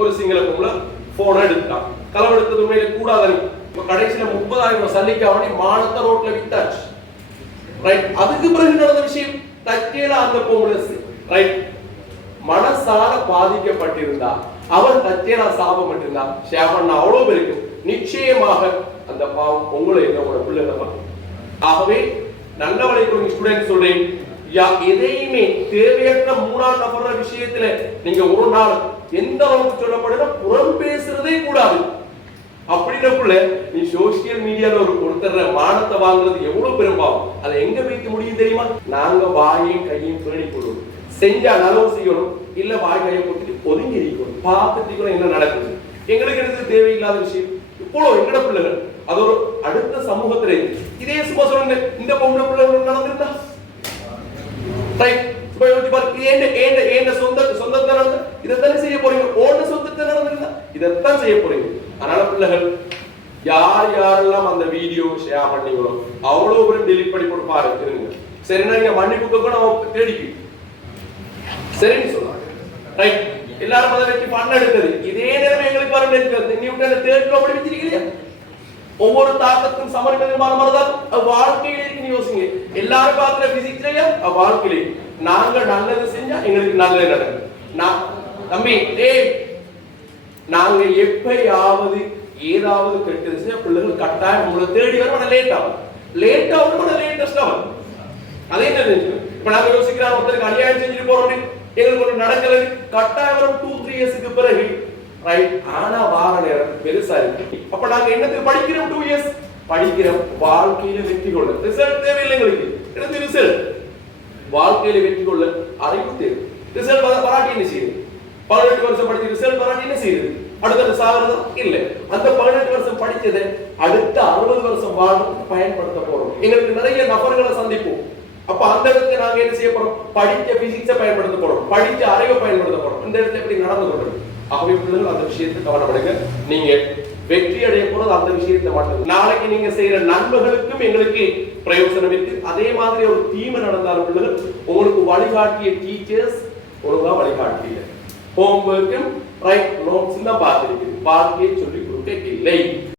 ஒரு சிங்கள பொம்பளை போனை எடுத்தான். களவெடுத்தது உண்மையிலே கூடாது. கடைசியில 30,000 சல்லிக்கா வேண்டி மானத்தை ரோட்ல வித்தாச்சு. ரைட். அதுக்கு பிறகு நடந்த விஷயம் தச்சேல அந்த பொம்பளை ரைட் மனசால பாதிக்கப்பட்டிருந்தா, அவர் தச்சேலா சாபப்பட்டிருந்தா, ஷேமண்ணா அவ்வளவு பேருக்கு நிச்சயமாக அந்த பாவம் உங்களை என்னோட பிள்ளைகளை. ஆகவே நல்ல வழிக்கு ஸ்டூடெண்ட் சொல்றேன், எதையுமே தேவையற்ற மூணாம் நபர விஷயத்துல நீங்க ஒரு நாள் எந்த அளவுக்கு சொல்லப்படுற புறம் பேசுறதே கூடாது. அப்படின்றக்குள்ள நீ சோசியல் மீடியால ஒரு கொடுத்துற மானத்தை வாங்குறது எவ்வளவு பெரும்பாவும். அதை எங்க வைக்க முடியும் தெரியுமா? நாங்க வாயையும் கையையும் பேணிக் கொள்ளும், செஞ்சா நலவு செய்யணும், இல்ல வாய் கையை கொடுத்துட்டு ஒதுங்கி இருக்கணும், பார்த்துட்டு என்ன நடக்குது. எங்களுக்கு எடுத்து தேவையில்லாத விஷயம் இவ்வளவு எங்கட பிள்ளைகள் அது ஒரு அடுத்த சமூகத்துல இதே சும்மா சொல்லுங்க. இந்த பொம்பளை பிள்ளைகள் நடந்திருந்தா இதைத்தான் செய்ய போறீங்க. ஓன சொந்தத்தை நடந்திருந்தா இதைத்தான் செய்ய போறீங்க. அதனால பிள்ளைகள் யார் யாரெல்லாம் அந்த வீடியோ ஷேர் பண்ணீங்களோ அவ்வளவு பேரும் டெலிட் பண்ணி போட்டு பாருங்க. சரினா நீங்க மன்னிப்புக்கு கூட தேடிக்கு சரின்னு சொல்லுவாங்க. ரைட். எல்லாரும் அதை வச்சு பண்ண எடுத்தது இதே நேரம் எங்களுக்கு வர இருக்கிறது. நியூட்டனை தேர்ட்ல அப்படி வச்சிருக்கீங்க. ஒவ்வொரு தாக்கத்தும் சமர்ப்பணமான மாதிரிதான் வாழ்க்கையில இருக்கு. யோசிங்க, எல்லாரும் பார்க்கிற பிசிக்ஸ்லயா வாழ்க்கையில நாங்க நல்லது செஞ்சா எங்களுக்கு நல்லது நடக்கும். தம்பி நாங்க எப்பயாவது ஏதாவது கெட்டது செஞ்சா பிள்ளைகள் கட்டாயம் உங்களை தேடி வர லேட் ஆகும். லேட் ஆகும் லேட்டஸ்ட் ஆகும். அதே இப்ப நாங்க யோசிக்கிறோம், ஒருத்தருக்கு அநியாயம் செஞ்சுட்டு போறோம், எங்களுக்கு ஒன்று நடக்கிறது கட்டாயம் 2-3 இயர்ஸ்க்கு பிறகு ரைட். ஆனா வார நேரம் பெருசா இருக்கு. அப்ப நாங்க என்னத்துக்கு படிக்கிறோம்? 2 இயர்ஸ் படிக்கிறோம். வாழ்க்கையில வெற்றி கொள்ள ரிசல்ட் தேவையில்லை எங்களுக்கு. எனக்கு ரிசல்ட் வாழ்க்கையில வெற்றி கொள்ள அறிவு தேவை. ரிசல்ட் பாராட்டி என்ன செய்யுது? 18 வருஷம் படிச்ச ரிசல்ட் பாராட்டி என்ன செய்யுது? அடுத்த சாகிறதா இல்ல. அந்த 18 வருஷம் படிச்சதை அடுத்த 60 வருஷம் வாழ்றதுக்கு பயன்படுத்த போறோம். எங்களுக்கு நிறைய நபர்களை சந்திப்போம். அப்ப அந்த இடத்துல நாங்க என்ன செய்ய போறோம்? படிச்ச பிசிக்ஸை பயன்படுத்த போறோம், படிச்ச அறிவை பயன்படுத்த போறோம். இந்த இடத்துல எப்படி நடந்து கொள்றது? ஆகவே பிள்ளைகள் அந்த விஷயத்தை கவனப்படுங்க. நீங்க வெற்றி அடைய போறது அந்த விஷயத்தை மட்டும். நாளைக்கு நீங்க செய்யற நன்மைகளுக்கும் எங்களுக்கு பிரயோஜனம் இருக்கு. அதே மாதிரி ஒரு தீமை நடந்தாலும் பிள்ளைகள் உங்களுக்கு வழிகாட்டிய டீச்சர்ஸ் ஒழுங்கா வழிகாட்டிய ஹோம்வொர்க்கும் ரைட் நோட்ஸ் தான் பார்த்திருக்கு, வாழ்க்கையை சொல்லிக் கொடுக்க இல்லை.